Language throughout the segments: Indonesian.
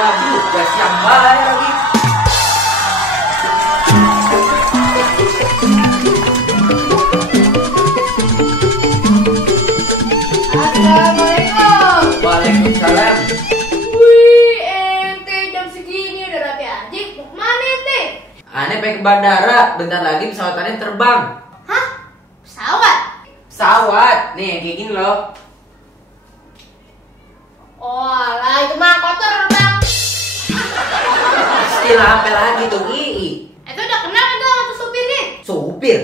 Waduh, gak siap bayar lagi. Assalamualaikum. Waalaikumsalam. Wih, ente jam segini udah rapi aja. Mau kemana ente? Aneh pengen ke bandara, bentar lagi pesawat aneh terbang. Hah? Pesawat? Pesawat, nih kayak gini loh. Oh alah, itu mah kotor bang. Istilah apa lagi tuh, Ii? Itu udah kenal kan tuh sama supir nih? Supir,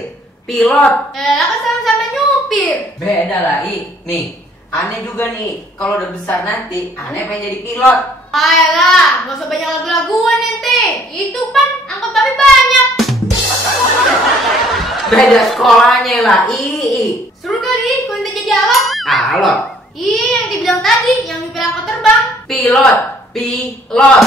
pilot. Lah kan sama-sama nyupir. Beda lah, I. Nih, aneh juga nih, kalau udah besar nanti, aneh pengen jadi pilot. Ayolah, gak usah banyak lagu-laguan ente. Itu kan angkot babi banyak. Beda sekolahnya lah, I. Seru kali kalau ente jadi alat. Alot, Ih, yang dibilang tadi, yang nyupir angkot terbang. pilot, pilot.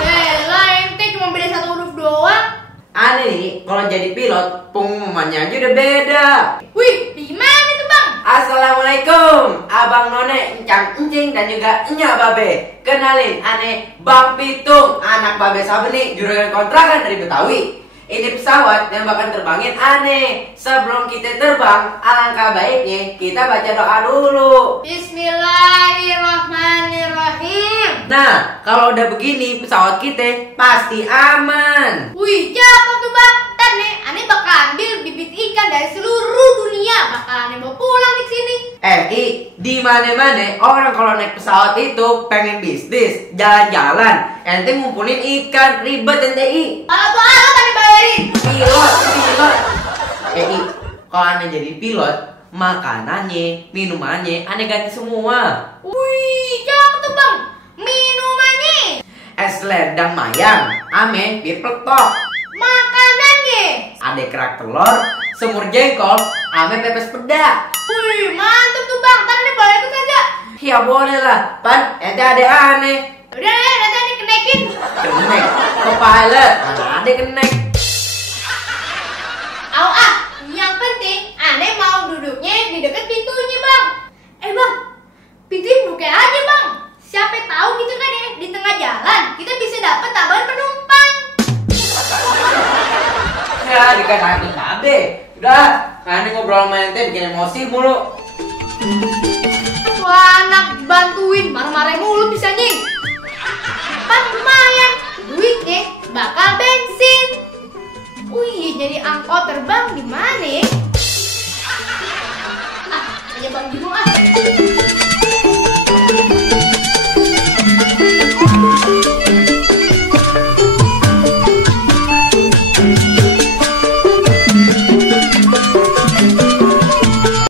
Yelah, ente cuma beda satu huruf doang. Aneh nih, kalau jadi pilot, pengumumannya aja udah beda. Wih, di mana itu bang? Assalamualaikum, abang none, encang encing dan juga enya babe. Kenalin, aneh Bang Pitung, anak babe Sabeni, juragan kontrakan dari Betawi. Ini pesawat yang bakal terbangin aneh. Sebelum kita terbang, alangkah baiknya kita baca doa dulu. Bismillahirrahmanirrahim. Nah, kalau udah begini pesawat kita pasti aman. Wih, cakep tuh bang. Ntar nih, aneh bakal ambil bibit ikan dari seluruh dunia. Bakal aneh bawa pulang di sini. Di mana-mana orang kalau naik pesawat itu pengen bisnis, jalan-jalan. Ente ngumpulin ikan, ribet ente, I. Kalau tuh alat aneh bayarin. Pilot. I, kalau aneh jadi pilot, makanannya, minumannya, aneh ganti semua. Wih, cakep tuh bang. Minumannya, Es ledang mayang, ame bir peletok. makanannya. Ada kerak telur, semur jengkol, ame pepes peda. Wih, mantep tuh bang. Ntar nih boleh ikut kagak? Ya boleh lah, pan ente ada aneh. Udah ya, nanti aneh kenekin. Kenek, ke pilot, mana ada kenek. Yang penting aneh mau duduknya di dekat pintunya bang. Bang, pintunya buka aja bang. Siapa tahu gitu kan ya, di tengah jalan kita bisa dapat tambahan penumpang. Ya, dikatakan babe. Udah, aneh ngobrol sama ente bikin emosi mulu. Tuh anak bantuin